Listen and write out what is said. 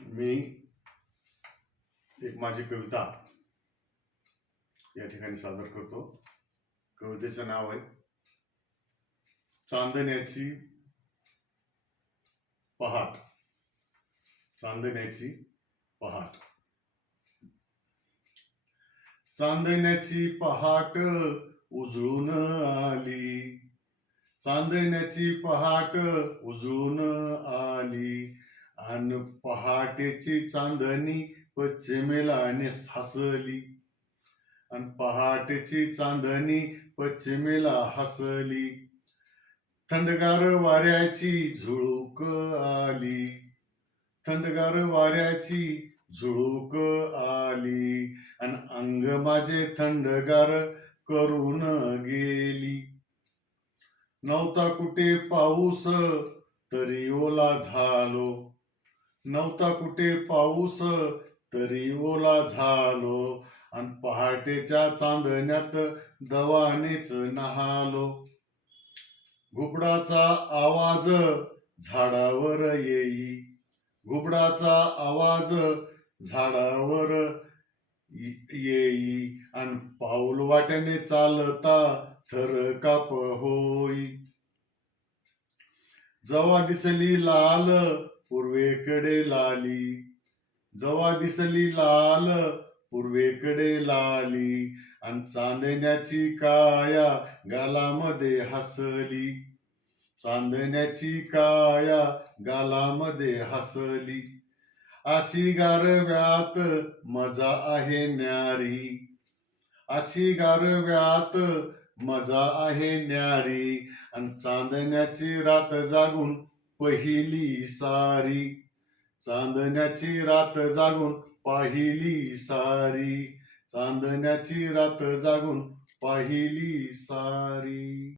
मी एक माझी कविता या ठिकाणी सादर करतो. कवितेचं नाव आहे चांदण्याची पहाट. चांदण्याची पहाट. चांदण्याची पहाट उजळून आली. चांदण्याची पहाट उजळून आली. अन पहाटेची चांदणी पश्चिमेला हसली. अन पहाटेची चांदणी पश्चिमेला हसली. थंडगार वाऱ्याची झुळूक आली. थंडगार वाऱ्याची झुळूक आली. अन अंग माझे थंडगार करून गेली. नव्हता कुठे पाऊस तरी ओला झालो. नव्हता कुठे पाऊस तरी ओला झालो. अन पहाटेच्या चांदण्यात दवानेच नहालो. घुबडाचा आवाज झाडावर येई. घुबडाचा आवाज झाडावर येई. अन पाऊल वाट्याने चालता थर काप होई. जवा दिसली लाल पूर्वेकडे लाली. जवा दिसली लाल पूर्वेकडे लाली. अन चांदण्याची काया गालामध्ये हसली. चांदण्याची काया गालामध्ये हसली. अशी गारव्यात मजा आहे न्यारी. अशी गारव्यात मजा आहे न्यारी. अन चांदण्याची रात जागून पहिली सारी. चांदण्याची रात जागून पाहिली सारी. चांदण्याची रात जागून पाहिली सारी.